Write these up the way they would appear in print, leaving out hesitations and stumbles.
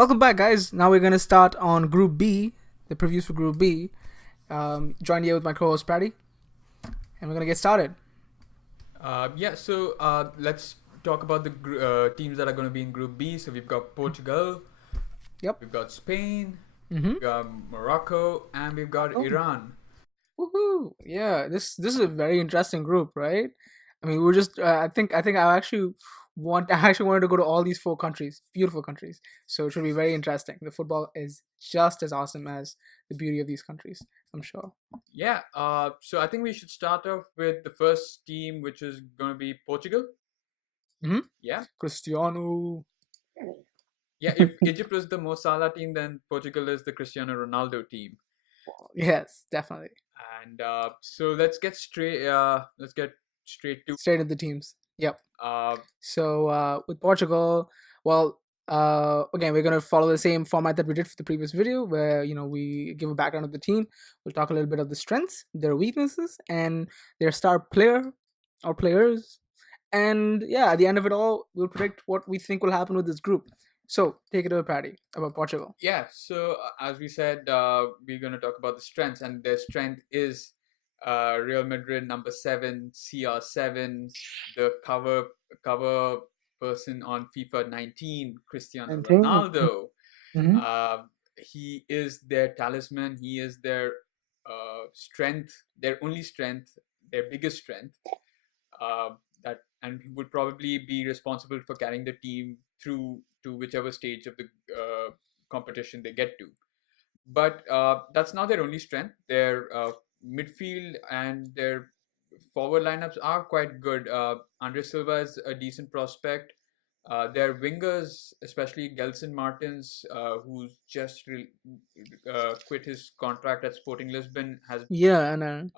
Welcome back, guys. Now we're going to start on Group B, the previews for Group B. Joined here with my co-host Patty, and we're going to get started. Let's talk about the teams that are going to be in Group B. So we've got Portugal, Yep. we've got Spain, Mm-hmm. we've got Morocco, and we've got Iran. Woohoo! Yeah, this is a very interesting group, right? I mean, we're just. I think I actually wanted to go to all these four countries, beautiful countries. So it should be very interesting. The football is just as awesome as the beauty of these countries, I'm sure. Yeah. So I think we should start off with the first team, which is going to be Portugal. Mm-hmm. Yeah. Cristiano. Yeah. If Egypt was the Mo Salah team, then Portugal is the Cristiano Ronaldo team. Yes, definitely. And so let's get straight. Let's get straight to Straight into the teams. Yep. uh, So with Portugal, well, again, we're gonna follow the same format that we did for the previous video, where we give a background of the team. We'll talk a little bit of the strengths, their weaknesses, and their star player or players. And yeah, at the end of it all, we'll predict what we think will happen with this group. So take it away, Patty, about Portugal. Yeah, so as we said, we're going to talk about the strengths, and their strength is Real Madrid number 7, CR7, the cover person on FIFA 19, Cristiano Ronaldo. Mm-hmm. He is their talisman. He is their strength, their only strength, their biggest strength. And he would probably be responsible for carrying the team through to whichever stage of the competition they get to. But that's not their only strength. Their midfield and their forward lineups are quite good. Andre Silva is a decent prospect. Their wingers, especially Gelson Martins, who's just quit his contract at Sporting Lisbon, has Yeah, and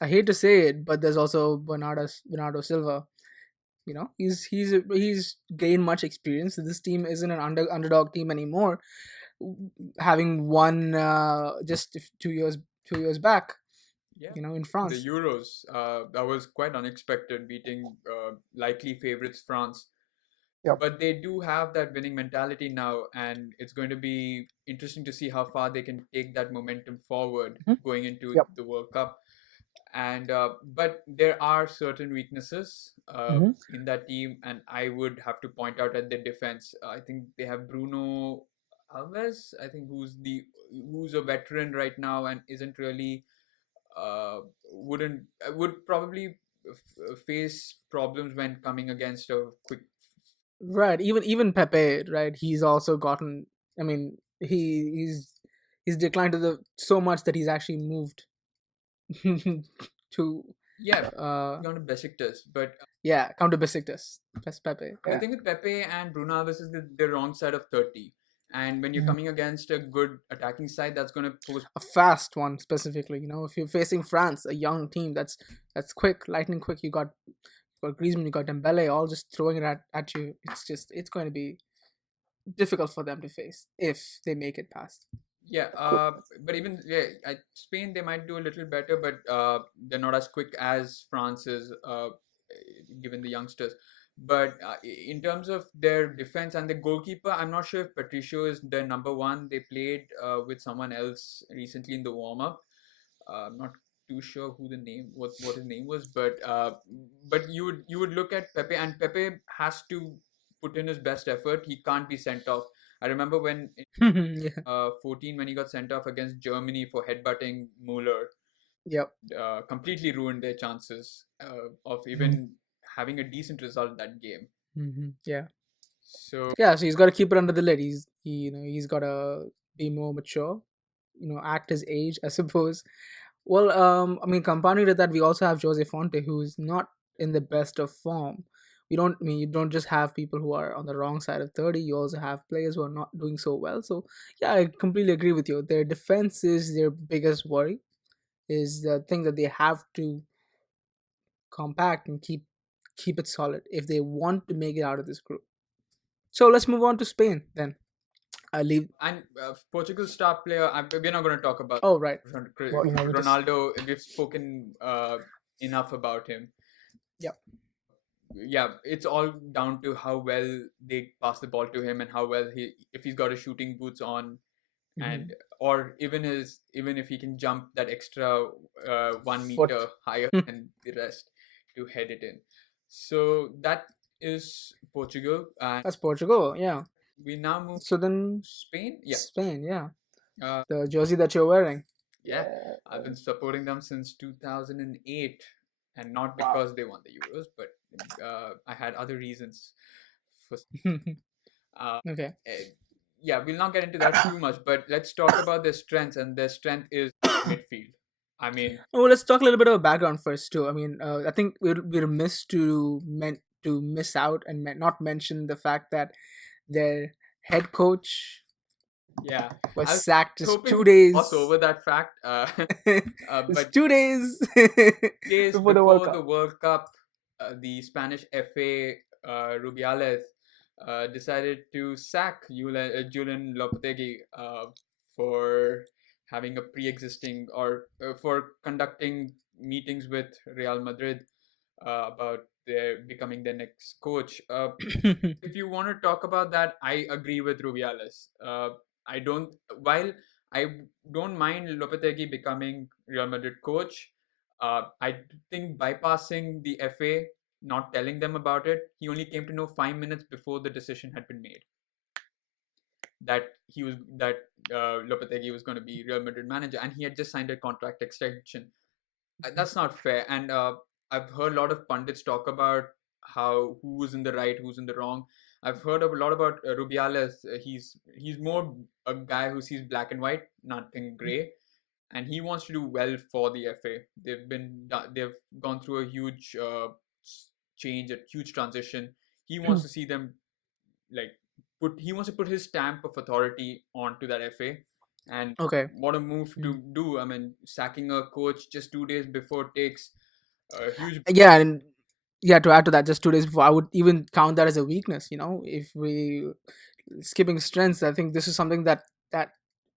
I hate to say it, but there's also Bernardo Silva. He's gained much experience. This team isn't an underdog team anymore, having won just 2 years back. Yeah. In France. The Euros. That was quite unexpected, beating likely favorites France. Yep. But they do have that winning mentality now, and it's going to be interesting to see how far they can take that momentum forward going into Yep. the World Cup. And but there are certain weaknesses in that team, and I would have to point out at their defense. I think they have Bruno Alves, I think, who's a veteran right now and isn't really would probably face problems when coming against a quick. Right. Even Pepe, right? He's also gotten. I mean, he's declined so much that he's actually moved to. Yeah, gone to Besiktas, but yeah, come to Besiktas. Pepe. The thing with Pepe and Bruno Alves is the wrong side of 30. And when you're coming against a good attacking side, that's going to pose a fast one specifically. If you're facing France, a young team that's quick, lightning quick, you got Griezmann, you got Dembele, all just throwing it at you. It's going to be difficult for them to face if they make it past. Yeah, but even Spain, they might do a little better, but they're not as quick as France is, given the youngsters. But in terms of their defense and the goalkeeper, I'm not sure if Patricio is their number one. They played with someone else recently in the warm up. I'm not too sure what his name was, but you would look at Pepe, and Pepe has to put in his best effort. He can't be sent off. I remember when yeah. 14 when he got sent off against Germany for headbutting Mueller. Yep. Completely ruined their chances of even having a decent result that game. Yeah. So he's got to keep it under the lid. He's got to be more mature. Act his age, I suppose. Well, I mean, compounding to that, we also have Jose Fonte, who's not in the best of form. You don't just have people who are on the wrong side of 30. You also have players who are not doing so well. So yeah, I completely agree with you. Their defense is their biggest worry. Is the thing that they have to compact and keep it solid if they want to make it out of this group. So let's move on to Spain then. I leave. And Portugal's star player, we're not going to talk about. Oh right, Ronaldo. We've spoken enough about him. Yep. yeah, it's all down to how well they pass the ball to him and how well if he's got his shooting boots on, and Hmm. or even if he can jump that extra 1 meter Foot. higher than the rest to head it in. So that is Portugal, and That's Portugal. Yeah. we now move So then to Spain. Yeah, Spain. Yeah. uh, The jersey that you're wearing. yeah, Yeah. I've been supporting them since 2008, and not Wow. because they won the Euros, but I had other reasons for. Uh, Okay. eh, yeah, we'll not get into that too much, but let's talk about their strengths, and their strength is midfield. I mean, Well, let's talk a little bit of background first too. I mean, I think we're remiss to miss out and not mention the fact that their head coach yeah, was I was sacked just hoping two we gloss days. over that fact, It's but 2 days days before the World before the Cup. World Cup, the Spanish FA, Rubiales, decided to sack Julian Lopetegui for having a pre-existing, or for conducting meetings with Real Madrid about their becoming their next coach. If you want to talk about that, I agree with Rubiales. I don't. While I don't mind Lopetegui becoming Real Madrid coach, I think bypassing the FA, not telling them about it, he only came to know 5 minutes before the decision had been made that Lopetegui was going to be Real Madrid manager, and he had just signed a contract extension. That's not fair. And I've heard a lot of pundits talk about how who's in the right, who's in the wrong. I've heard a lot about Rubiales. He's more a guy who sees black and white, nothing gray, and he wants to do well for the FA. They've gone through a huge change, a huge transition. He wants to see them like put. He wants to put his stamp of authority onto that FA, and Okay. what a move to do. I mean, sacking a coach just 2 days before takes a huge. Yeah, and yeah, to add to that, just 2 days before, I would even count that as a weakness. If we skipping strengths, I think this is something that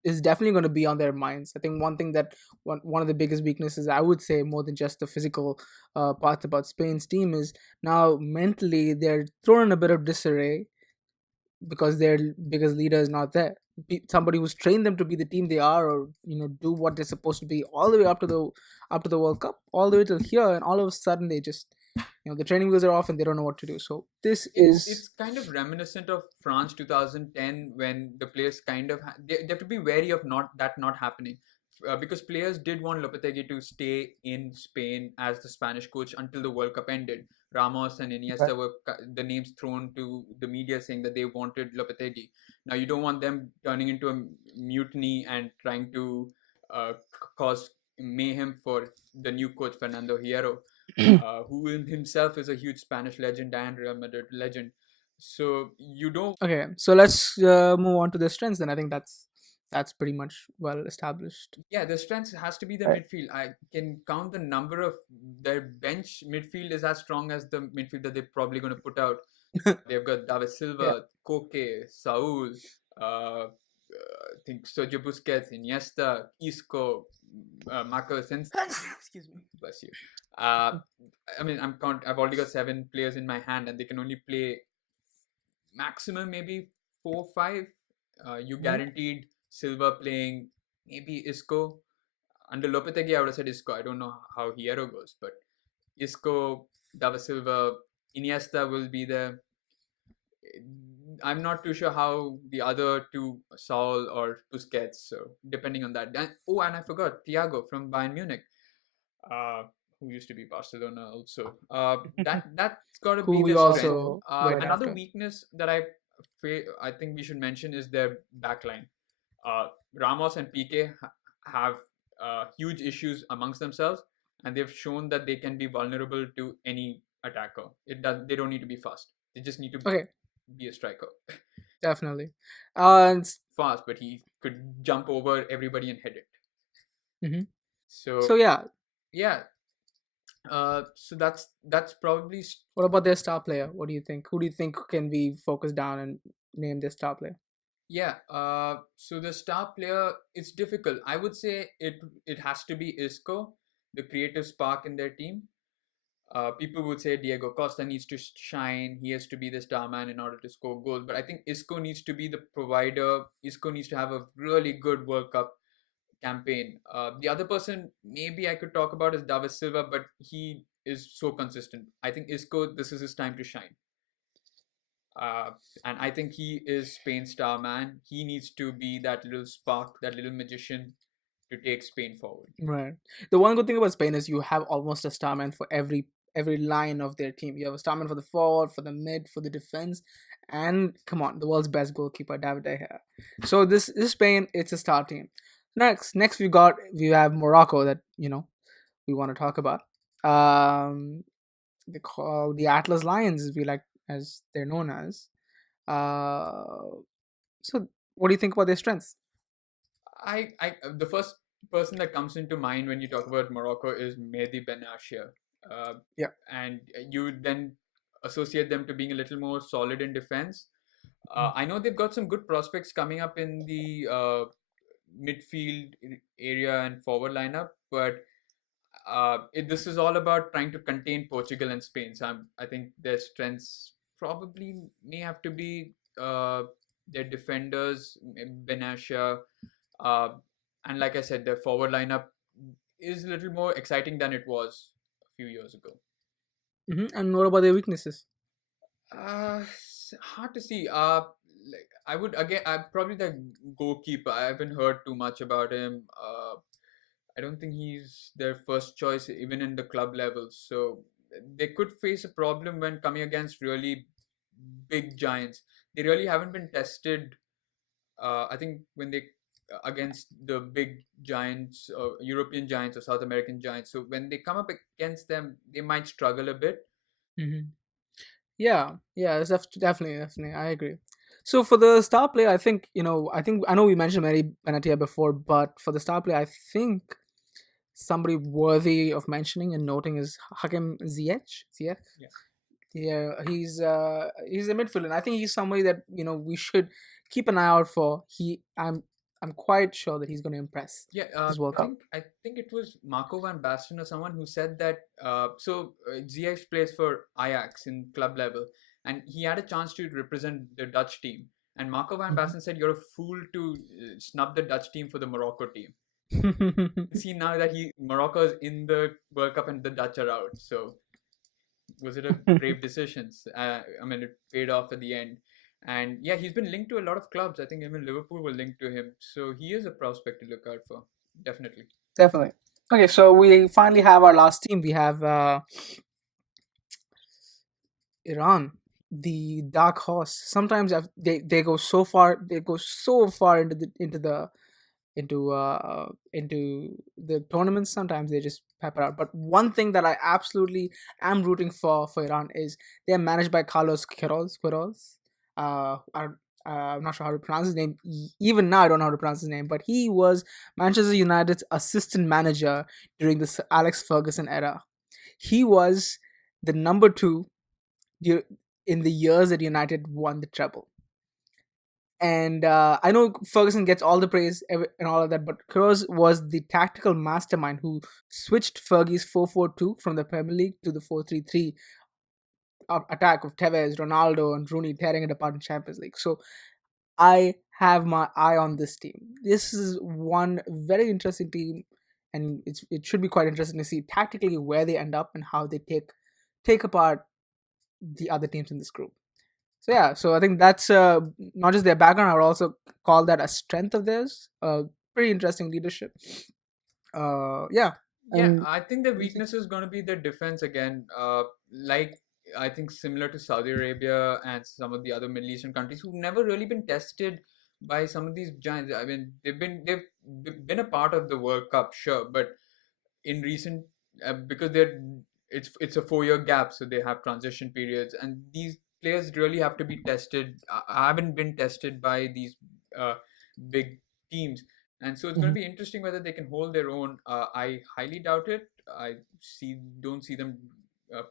is definitely going to be on their minds. I think one thing that one of the biggest weaknesses, I would say, more than just the physical parts about Spain's team, is now mentally they're thrown in a bit of disarray because their biggest leader is not there. Somebody who's trained them to be the team they are, or do what they're supposed to be, all the way up to the World Cup, all the way till here, and all of a sudden they just, the training wheels are off and they don't know what to do. So this It's is kind of reminiscent of France 2010, when the players kind of they have to be wary of not happening, because players did want Lopetegui to stay in Spain as the Spanish coach until the World Cup ended. Ramos and right. Iniesta were the names thrown to the media saying that they wanted Lopetegui. Now you don't want them turning into a mutiny and trying to cause mayhem for the new coach Fernando Hierro, who himself is a huge Spanish legend and Real Madrid legend. So you don't. Okay, so let's move on to the strengths. Then I think that's pretty much well established. Yeah, the strength has to be the Right. midfield. I can count the number of their bench midfield is as strong as the midfield that they're probably going to put out. They've got David Yeah. Silva, Koke, Saul, I think Sergio Busquets, Iniesta, Isco, Marco Asensio. Excuse me. Bless you. Uh, I mean, I've already got 7 players in my hand, and they can only play maximum maybe 4 5. You Mhm. guaranteed Silva playing maybe Isco. Under Lopetegui, I would have said Isco. I don't know how Hierro goes, but Isco, David Silva, Iniesta will be there. I'm not too sure how the other two, Saul or Busquets. So depending on that. And I forgot Thiago from Bayern Munich, uh, who used to be Barcelona also. That's got to Who be we their strength. also went Another after. weakness that I think we should mention is their backline. Ramos and PK have huge issues amongst themselves, and they've shown that they can be vulnerable to any attacker. They don't need to be fast. They just need to Okay, be a striker. definitely. And Fast, but he could jump over everybody and hit it. mhm. So So yeah, yeah, so that's probably what about their star player? What do you think? Who do you think can be focused down and name their star player? yeah. So the star player, it's difficult. I would say it has to be Isco, the creative spark in their team. People would say Diego Costa needs to shine. He has to be the star man in order to score goals. But I think Isco needs to be the provider. Isco needs to have a really good World Cup campaign. The other person maybe I could talk about is David Silva, but he is so consistent. I think Isco, this is his time to shine. Uh, and I think he is Spain's star man. He needs to be that little spark, that little magician to take Spain forward. Right. The one good thing about Spain is you have almost a starman for every line of their team. You have a starman for the forward, for the mid, for the defense, and come on, the world's best goalkeeper, David De Gea. So this Spain, it's a star team. Next we have Morocco that we want to talk about. They call the Atlas Lions, we like as they're known as. Uh, so what do you think about their strengths? The first person that comes into mind when you talk about Morocco is Mehdi Benatia, uh, Yeah. and you then associate them to being a little more solid in defense. I know they've got some good prospects coming up in the midfield area and forward lineup, but this is all about trying to contain Portugal and Spain. So I think their strengths probably may have to be their defenders, Benatia, uh, and like I said, their forward lineup is a little more exciting than it was a few years ago. And what about their weaknesses? Hard to see. Like I would again, probably the goalkeeper. I haven't heard too much about him. I don't think he's their first choice even in the club level. So they could face a problem when coming against really big giants. They really haven't been tested. I think when they against the big giants, European giants or South American giants. So when they come up against them, they might struggle a bit. Hmm. Yeah, it's definitely. I agree. So for the star player, I know we mentioned Mary Benatia before, but for the star player, I think somebody worthy of mentioning and noting is Hakim Ziyech. Ziyech. Yeah. Yeah, he's a midfielder. And I think he's somebody that we should keep an eye out for. I'm quite sure that he's going to impress Yeah, this World Cup. I think it was Marco van Basten or someone who said that. Ziyech plays for Ajax in club level, and he had a chance to represent the Dutch team. And Marco van Basten said, "You're a fool to snub the Dutch team for the Morocco team." See now that he Morocco is in the World Cup and the Dutch are out. So was it a brave decision? I mean, it paid off at the end. And yeah, he's been linked to a lot of clubs. I think even Liverpool were linked to him. So he is a prospect to look out for. Definitely. Definitely. Okay, so we finally have our last team. We have Iran, the dark horse. Sometimes they go so far. They go so far into the tournaments. Sometimes they just pepper out. But one thing that I absolutely am rooting for Iran is they're managed by Carlos Queiroz. I'm not sure how to pronounce his name. Even now, I don't know how to pronounce his name. But he was Manchester United's assistant manager during the Alex Ferguson era. He was the number two in the years that United won the treble. And I know Ferguson gets all the praise and all of that, but Kroos was the tactical mastermind who switched Fergie's 4-4-2 from the Premier League to the 4-3-3 attack of Tevez, Ronaldo, and Rooney tearing it apart in Champions League. So I have my eye on this team. This is one very interesting team, and it should be quite interesting to see tactically where they end up and how they take apart the other teams in this group. So yeah, so I think that's not just their background. I would also call that a strength of theirs. Pretty interesting leadership. Yeah, Yeah, and I think the weakness is going to be their defense again. Like I think similar to Saudi Arabia and some of the other Middle Eastern countries who've never really been tested by some of these giants. I mean, they've been a part of the World Cup, sure, but in recent because it's a 4 year gap, so they have transition periods, and these players really have to be tested. Haven't been tested by these uh, big teams, and so it's going Mhm, to be interesting whether they can hold their own. I highly doubt it. I don't see them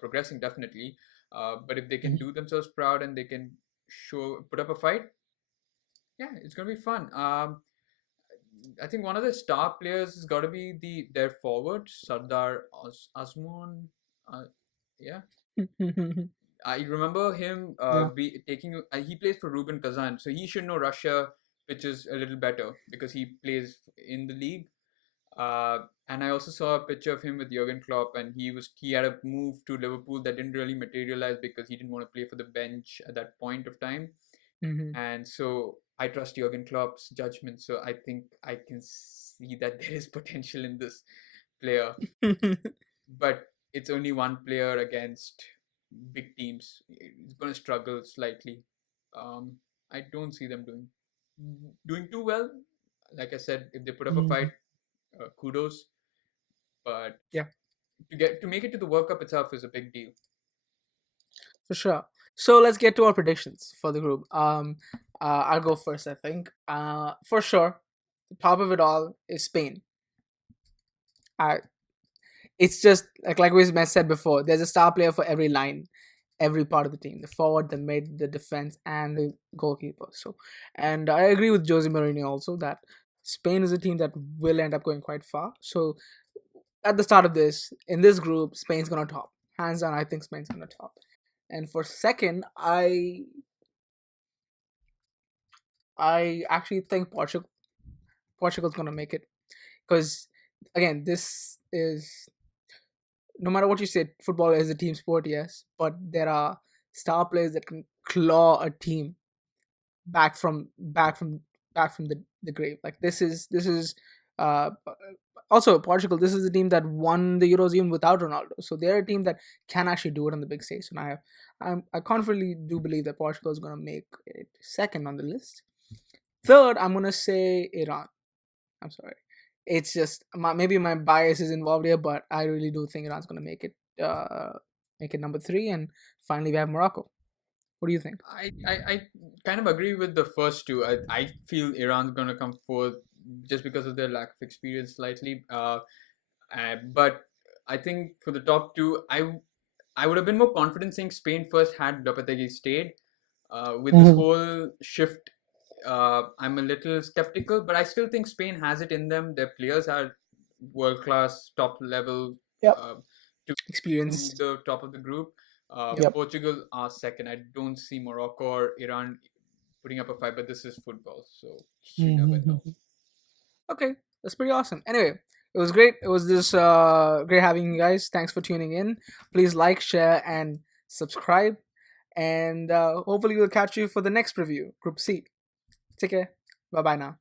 progressing definitely, but if they can mhm, do themselves proud and they can put up a fight, yeah, it's going to be fun. I think one of the star players has got to be their forward Sardar Azmoun. Yeah, yeah. I remember him be taking. He plays for Ruben Kazan, so he should know Russia pitches a little better because he plays in the league. And I also saw a picture of him with Jurgen Klopp, and he had a move to Liverpool that didn't really materialize because he didn't want to play for the bench at that point of time. Hmm. And so I trust Jurgen Klopp's judgment. So I think I can see that there is potential in this player, but it's only one player against big teams. It's going to struggle slightly. Um, I don't see them doing too well. Like I said, if they put up a fight, Mhm. kudos. But Yeah, to make it to the World Cup itself is a big deal. for sure. So let's get to our predictions for the group. I'll go first. I think. For sure, the top of it all is Spain. I It's just like we said before. There's a star player for every line, every part of the team: the forward, the mid, the defense, and the goalkeeper. So, and I agree with Jose Mourinho also that Spain is a team that will end up going quite far. So, at the start of this, in this group, Spain's gonna top, hands down. I think Spain's gonna top. And for second, I actually think Portugal's gonna make it because again, this is no matter what you say, football is a team sport, yes, but there are star players that can claw a team back from the grave. Like this is also Portugal. This is a team that won the Euros even without Ronaldo, so they're a team that can actually do it on the big stage. And I confidently do believe that Portugal is going to make it second on the list. Third, I'm going to say Iran. I'm sorry. It's just maybe my bias is involved here, but I really do think Iran's going to make it number three, and finally we have Morocco. What do you think? I kind of agree with the first two. I feel Iran's going to come fourth just because of their lack of experience slightly. But I think for the top two, I would have been more confident saying Spain first had Lopetegui stayed. With this Hmm. whole shift, I'm a little skeptical, but I still think Spain has it in them. Their players are world class, top level Yep. uh, to Experienced. the top of the group. Yep. Portugal are second. I don't see Morocco or Iran putting up a fight, but this is football, so you never know. Mhm. Okay, that's pretty awesome. Anyway, it was great. It was this great having you guys. Thanks for tuning in. Please like, share, and subscribe. And hopefully we'll catch you for the next preview, Group C. Take care. Bye bye now.